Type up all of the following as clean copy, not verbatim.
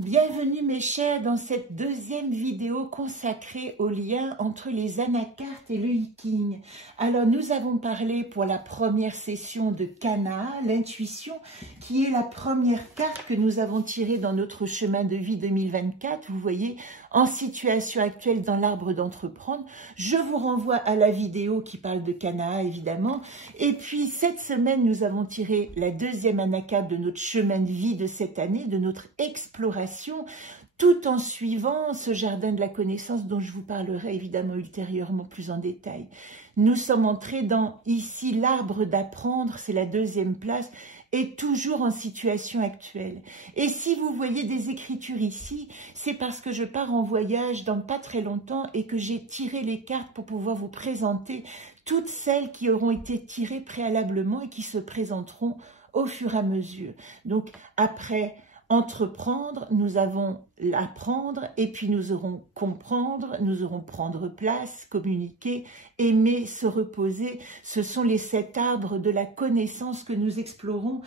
Bienvenue mes chers dans cette deuxième vidéo consacrée au lien entre les anacartes et le hiking. Alors nous avons parlé pour la première session de Kana, l'intuition, qui est la première carte que nous avons tirée dans notre chemin de vie 2024. Vous voyez, en situation actuelle dans l'arbre d'entreprendre. Je vous renvoie à la vidéo qui parle de Kana évidemment. Et puis cette semaine, nous avons tiré la deuxième anacarte de notre chemin de vie de cette année, de notre exploration, tout en suivant ce jardin de la connaissance dont je vous parlerai évidemment ultérieurement plus en détail. Nous sommes entrés dans ici l'arbre d'apprendre, c'est la deuxième place, et toujours en situation actuelle. Et si vous voyez des écritures ici, c'est parce que je pars en voyage dans pas très longtemps et que j'ai tiré les cartes pour pouvoir vous présenter toutes celles qui auront été tirées préalablement et qui se présenteront au fur et à mesure. Donc après entreprendre, nous avons apprendre et puis nous aurons comprendre, nous aurons prendre place, communiquer, aimer, se reposer. Ce sont les 7 arbres de la connaissance que nous explorons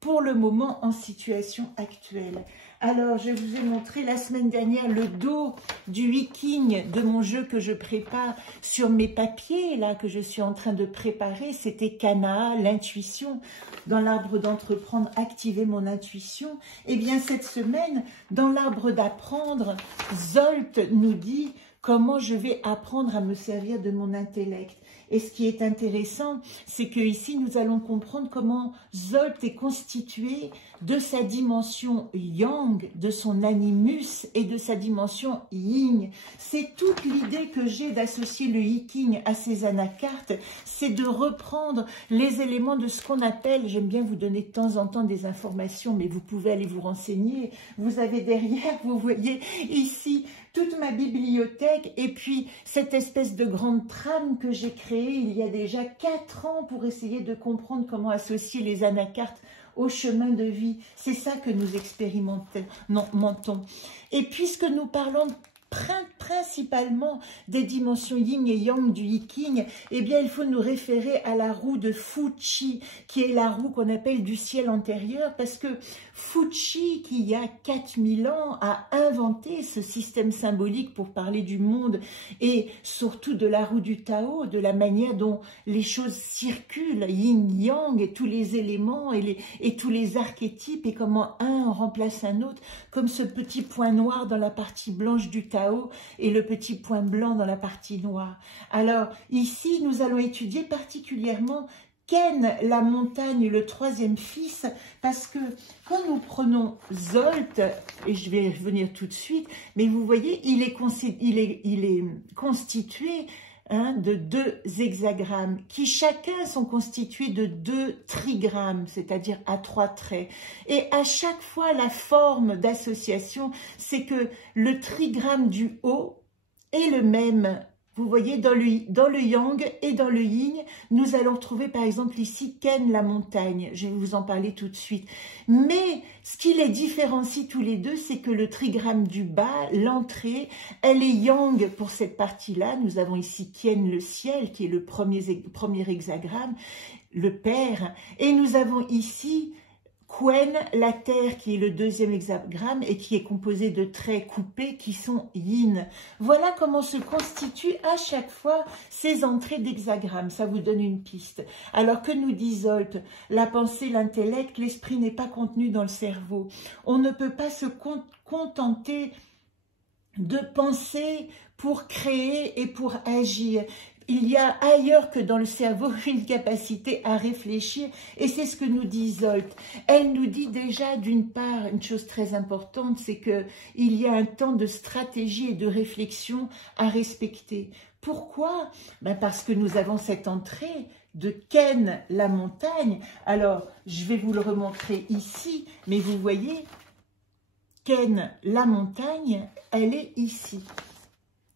pour le moment en situation actuelle. Alors, je vous ai montré la semaine dernière le dos du hiking de mon jeu que je prépare sur mes papiers, là, que je suis en train de préparer. C'était Kana, l'intuition. Dans l'arbre d'entreprendre, activer mon intuition. Eh bien, cette semaine, dans l'arbre d'apprendre, Zolt nous dit comment je vais apprendre à me servir de mon intellect. Et ce qui est intéressant, c'est que ici nous allons comprendre comment Zolt est constitué de sa dimension yang, de son animus et de sa dimension yin. C'est toute l'idée que j'ai d'associer le hiking à ces anacartes, c'est de reprendre les éléments de ce qu'on appelle, j'aime bien vous donner de temps en temps des informations, mais vous pouvez aller vous renseigner. Vous avez derrière, vous voyez ici, toute ma bibliothèque et puis cette espèce de grande trame que j'ai créée il y a déjà 4 ans pour essayer de comprendre comment associer les anacartes au chemin de vie. C'est ça que nous expérimentons. Et puisque nous parlons principalement des dimensions yin et yang du hiking, eh bien il faut nous référer à la roue de Fuchi, qui est la roue qu'on appelle du ciel antérieur, parce que Fuchi, qui il y a 4000 ans, a inventé ce système symbolique pour parler du monde et surtout de la roue du Tao, de la manière dont les choses circulent, yin-yang et tous les éléments et tous les archétypes et comment un remplace un autre, comme ce petit point noir dans la partie blanche du Tao et le petit point blanc dans la partie noire. Alors ici, nous allons étudier particulièrement Ken, la montagne, le 3e fils, parce que quand nous prenons Zolt, et je vais y revenir tout de suite, mais vous voyez, il est constitué de 2 hexagrammes qui chacun sont constitués de 2 trigrammes, c'est-à-dire à 3 traits. Et à chaque fois, la forme d'association, c'est que le trigramme du haut est le même. Vous voyez, dans le yang et dans le yin, nous allons retrouver par exemple ici Ken, la montagne. Je vais vous en parler tout de suite. Mais ce qui les différencie tous les deux, c'est que le trigramme du bas, l'entrée, elle est yang pour cette partie-là. Nous avons ici Kien, le ciel, qui est le premier hexagramme, le père. Et nous avons ici Quen, la terre, qui est le 2e hexagramme et qui est composé de traits coupés qui sont yin. Voilà comment se constituent à chaque fois ces entrées d'hexagrammes. Ça vous donne une piste. Alors que nous dit Zolt, la pensée, l'intellect, l'esprit n'est pas contenu dans le cerveau. On ne peut pas se contenter de penser pour créer et pour agir. Il y a ailleurs que dans le cerveau une capacité à réfléchir et c'est ce que nous dit Zolt. Elle nous dit déjà d'une part une chose très importante, c'est qu'il y a un temps de stratégie et de réflexion à respecter. Pourquoi? Parce que nous avons cette entrée de Ken, la montagne. Alors, je vais vous le remontrer ici, mais vous voyez, Ken, la montagne, elle est ici,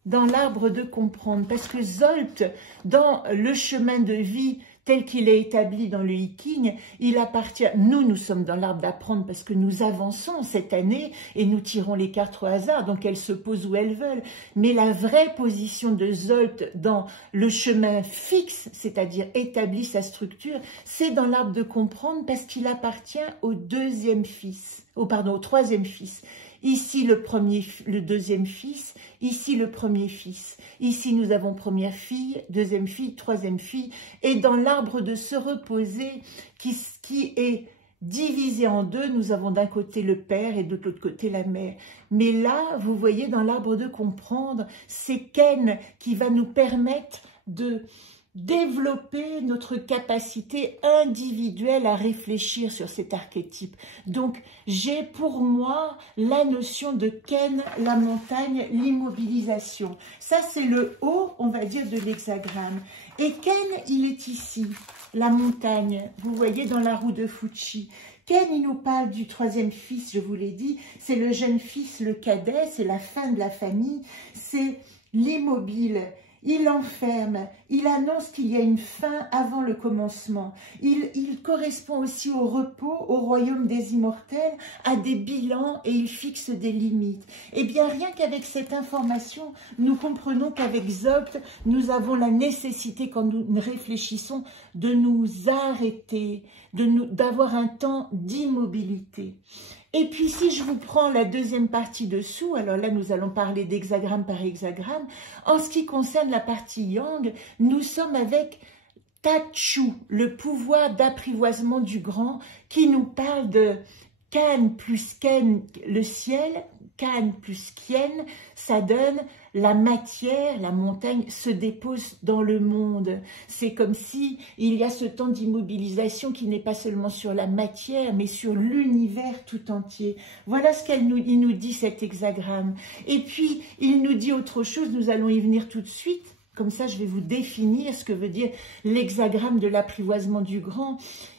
dans l'arbre de comprendre, parce que Zolt, dans le chemin de vie tel qu'il est établi dans le hiking, il appartient, nous sommes dans l'arbre d'apprendre parce que nous avançons cette année et nous tirons les cartes au hasard, donc elles se posent où elles veulent, mais la vraie position de Zolt dans le chemin fixe, c'est-à-dire établi sa structure, c'est dans l'arbre de comprendre parce qu'il appartient au 2e fils, au 3e fils. Ici, le deuxième fils. Ici, le premier fils. Ici, nous avons première fille, deuxième fille, troisième fille. Et dans l'arbre de se reposer, qui est divisé en deux, nous avons d'un côté le père et de l'autre côté la mère. Mais là, vous voyez, dans l'arbre de comprendre, c'est Ken qui va nous permettre de développer notre capacité individuelle à réfléchir sur cet archétype. Donc, j'ai pour moi la notion de Ken, la montagne, l'immobilisation. Ça, c'est le haut, on va dire, de l'hexagramme. Et Ken, il est ici, la montagne, vous voyez, dans la roue de Fuchi. Ken, il nous parle du troisième fils, je vous l'ai dit, c'est le jeune fils, le cadet, c'est la fin de la famille, c'est l'immobile. Il enferme, il annonce qu'il y a une fin avant le commencement. Il correspond aussi au repos, au royaume des immortels, à des bilans et il fixe des limites. Eh bien, rien qu'avec cette information, nous comprenons qu'avec Zolt, nous avons la nécessité, quand nous réfléchissons, de nous arrêter, d'avoir un temps d'immobilité. Et puis, si je vous prends la deuxième partie dessous, alors là, nous allons parler d'hexagramme par hexagramme. En ce qui concerne la partie yang, nous sommes avec Tachu, le pouvoir d'apprivoisement du grand, qui nous parle de Kan plus Ken, le ciel, Kan plus Kien, ça donne la matière, la montagne se dépose dans le monde. C'est comme si il y a ce temps d'immobilisation qui n'est pas seulement sur la matière, mais sur l'univers tout entier. Voilà ce qu'il nous dit, cet hexagramme. Et puis, il nous dit autre chose, nous allons y venir tout de suite. Comme ça, je vais vous définir ce que veut dire l'hexagramme de l'apprivoisement du grand.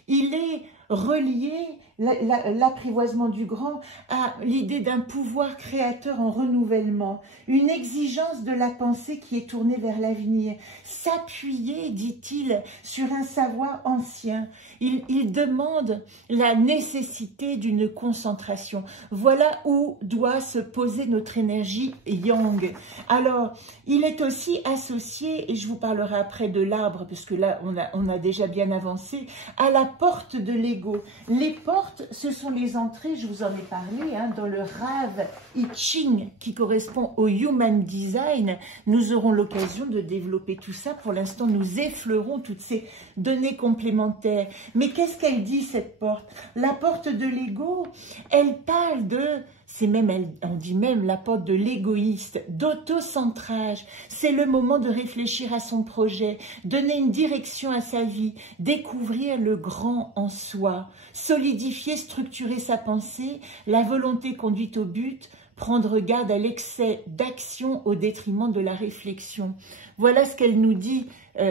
Il est relié, l'apprivoisement du grand, à l'idée d'un pouvoir créateur en renouvellement, une exigence de la pensée qui est tournée vers l'avenir, s'appuyer, dit-il, sur un savoir ancien. Il demande la nécessité d'une concentration. Voilà où doit se poser notre énergie yang. Alors, il est aussi associé, et je vous parlerai après de l'arbre, parce que là, on a déjà bien avancé, à la porte de l'ego. Les portes, ce sont les entrées, je vous en ai parlé, hein, dans le Rav I Ching, qui correspond au Human Design. Nous aurons l'occasion de développer tout ça. Pour l'instant, nous effleurons toutes ces données complémentaires. Mais qu'est-ce qu'elle dit, cette porte? La porte de l'ego, elle parle de... on dit même la porte de l'égoïste, d'autocentrage. C'est le moment de réfléchir à son projet, donner une direction à sa vie, découvrir le grand en soi, solidifier, structurer sa pensée, la volonté conduite au but, prendre garde à l'excès d'action au détriment de la réflexion. Voilà ce qu'elle nous dit,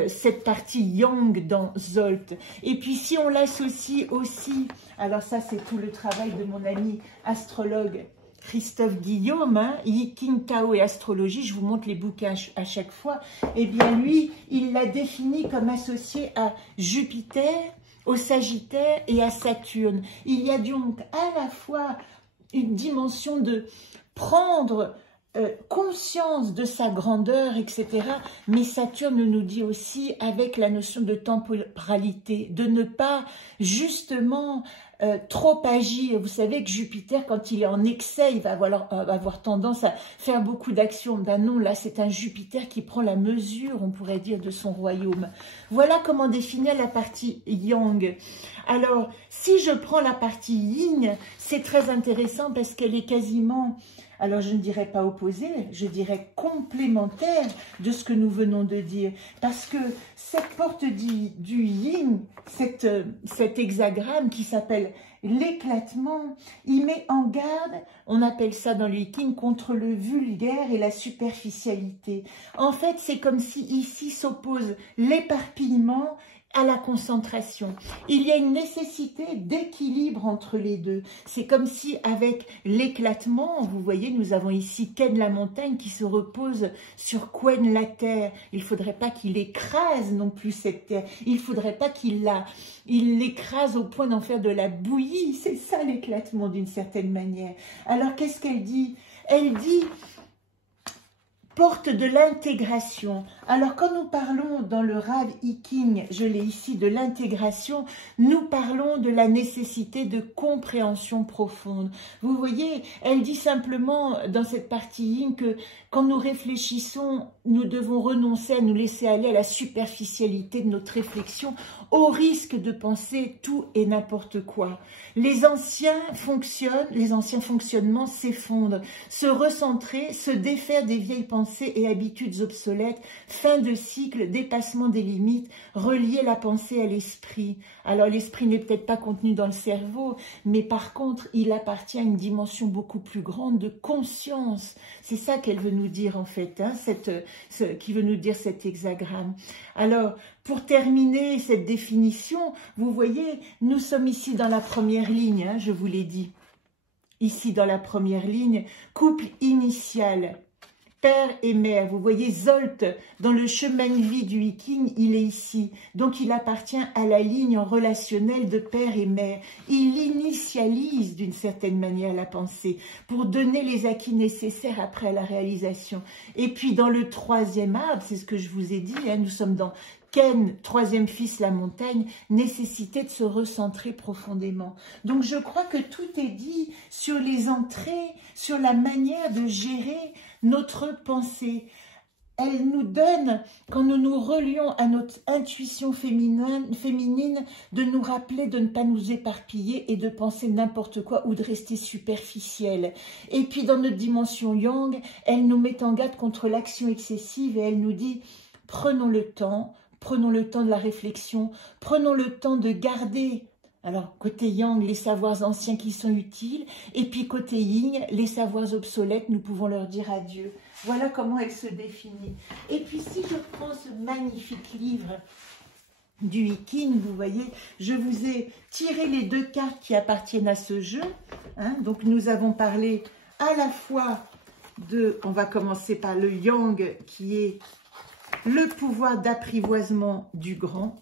cette partie yang dans Zolt. Et puis si on l'associe aussi, alors ça c'est tout le travail de mon ami astrologue Christophe Guillaume, hein, Yiking, Tao et Astrologie, je vous montre les bouquins à chaque fois, eh bien lui, il l'a défini comme associé à Jupiter, au Sagittaire et à Saturne. Il y a donc à la fois une dimension de prendre conscience de sa grandeur, etc. Mais Saturne nous dit aussi, avec la notion de temporalité, de ne pas justement trop agir. Vous savez que Jupiter, quand il est en excès, il va avoir tendance à faire beaucoup d'actions. Ben non, là c'est un Jupiter qui prend la mesure, on pourrait dire, de son royaume. Voilà comment définir la partie yang. Alors, si je prends la partie yin, c'est très intéressant parce qu'elle est quasiment... Alors, je ne dirais pas opposé, je dirais complémentaire de ce que nous venons de dire. Parce que cette porte du yin, cet hexagramme qui s'appelle l'éclatement, il met en garde, on appelle ça dans le Yiking, contre le vulgaire et la superficialité. En fait, c'est comme si ici s'oppose l'éparpillement à la concentration. Il y a une nécessité d'équilibre entre les deux. C'est comme si avec l'éclatement, vous voyez, nous avons ici Ken la montagne qui se repose sur Quen la terre. Il ne faudrait pas qu'il écrase non plus cette terre. Il ne faudrait pas qu'il l'écrase au point d'en faire de la bouillie. C'est ça l'éclatement d'une certaine manière. Alors qu'est-ce qu'elle dit? Elle dit... porte de l'intégration. Alors, quand nous parlons dans le Rav Hiking, je l'ai ici, de l'intégration, nous parlons de la nécessité de compréhension profonde. Vous voyez, elle dit simplement dans cette partie Yin que quand nous réfléchissons, nous devons renoncer à nous laisser aller à la superficialité de notre réflexion, au risque de penser tout et n'importe quoi. Les anciens fonctionnements s'effondrent, se recentrer, se défaire des vieilles pensées et habitudes obsolètes, fin de cycle, dépassement des limites, relier la pensée à l'esprit. Alors l'esprit n'est peut-être pas contenu dans le cerveau, mais par contre, il appartient à une dimension beaucoup plus grande de conscience. C'est ça qu'elle veut nous dire en fait, hein, qui veut nous dire cet hexagramme. Alors, pour terminer cette définition, vous voyez, nous sommes ici dans la première ligne, hein, je vous l'ai dit. Ici dans la première ligne, couple initial, père et mère. Vous voyez, Zolt, dans le chemin de vie du Hiking, il est ici. Donc, il appartient à la ligne en relationnel de père et mère. Il initialise d'une certaine manière la pensée pour donner les acquis nécessaires après la réalisation. Et puis, dans le troisième arbre, c'est ce que je vous ai dit, hein, nous sommes dans Ken, troisième fils, la montagne, nécessité de se recentrer profondément. Donc, je crois que tout est dit sur les entrées, sur la manière de gérer notre pensée. Elle nous donne, quand nous nous relions à notre intuition féminine, de nous rappeler de ne pas nous éparpiller et de penser n'importe quoi ou de rester superficielle. Et puis dans notre dimension yang, elle nous met en garde contre l'action excessive et elle nous dit « prenons le temps de la réflexion, prenons le temps de garder ». Alors, côté yang, les savoirs anciens qui sont utiles, et puis côté yin, les savoirs obsolètes, nous pouvons leur dire adieu. Voilà comment elle se définit. Et puis, si je prends ce magnifique livre du Hiking, vous voyez, je vous ai tiré les deux cartes qui appartiennent à ce jeu. Hein, donc, nous avons parlé à la fois de, on va commencer par le yang, qui est le pouvoir d'apprivoisement du grand.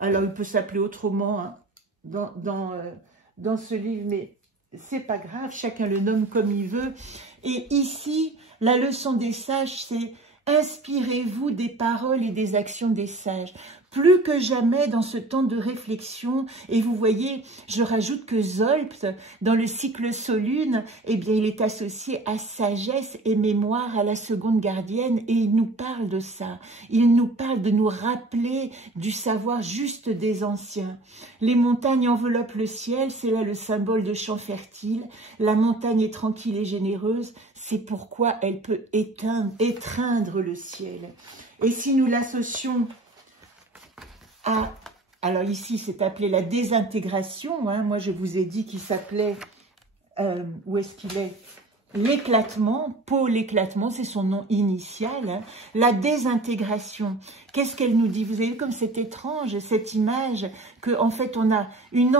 Alors, il peut s'appeler autrement, hein, dans ce livre, mais c'est pas grave, chacun le nomme comme il veut. Et ici, la leçon des sages, c'est inspirez-vous des paroles et des actions des sages. Plus que jamais dans ce temps de réflexion, et vous voyez, je rajoute que Zolt, dans le cycle Solune, eh bien, il est associé à sagesse et mémoire à la seconde gardienne, et il nous parle de ça. Il nous parle de nous rappeler du savoir juste des anciens. Les montagnes enveloppent le ciel, c'est là le symbole de champs fertiles. La montagne est tranquille et généreuse, c'est pourquoi elle peut étreindre le ciel. Et si nous l'associons alors ici, c'est appelé la désintégration. Hein. Moi, je vous ai dit qu'il s'appelait, où est-ce qu'il est? L'éclatement, Paul l'éclatement, c'est son nom initial. Hein. La désintégration, qu'est-ce qu'elle nous dit? Vous avez vu comme c'est étrange, cette image, qu'en fait, on a une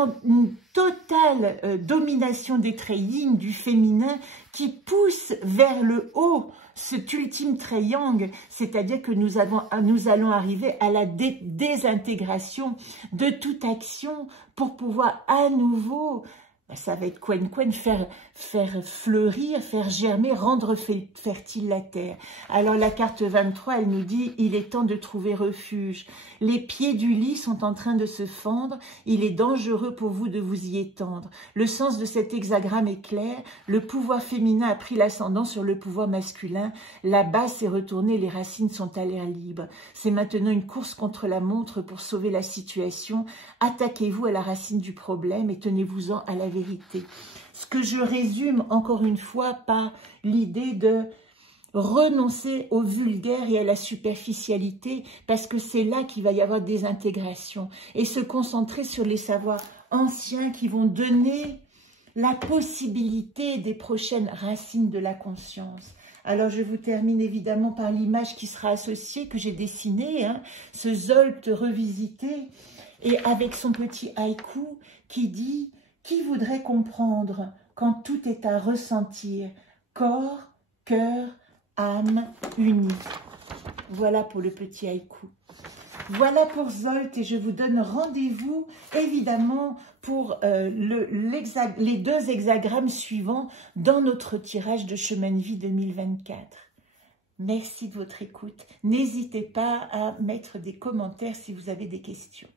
totale domination des traits yin, du féminin, qui pousse vers le haut cet ultime trait yang, c'est-à-dire que nous allons arriver à la désintégration de toute action pour pouvoir à nouveau, ça va être Quen, faire fleurir, faire germer, rendre fertile la terre. Alors la carte 23, elle nous dit, il est temps de trouver refuge. Les pieds du lit sont en train de se fendre, il est dangereux pour vous de vous y étendre. Le sens de cet hexagramme est clair, le pouvoir féminin a pris l'ascendant sur le pouvoir masculin, la base est retournée, les racines sont à l'air libre. C'est maintenant une course contre la montre pour sauver la situation. Attaquez-vous à la racine du problème et tenez-vous-en à la vérité. Ce que je résume encore une fois par l'idée de renoncer au vulgaire et à la superficialité, parce que c'est là qu'il va y avoir des intégrations, et se concentrer sur les savoirs anciens qui vont donner la possibilité des prochaines racines de la conscience. Alors, je vous termine évidemment par l'image qui sera associée, que j'ai dessinée, hein, ce Zolt revisité, et avec son petit haïku qui dit « Qui voudrait comprendre quand tout est à ressentir, corps, cœur, âme unie ?» Voilà pour le petit haïku. Voilà pour Zolt, et je vous donne rendez-vous évidemment pour les deux hexagrammes suivants dans notre tirage de Chemin de Vie 2024. Merci de votre écoute. N'hésitez pas à mettre des commentaires si vous avez des questions.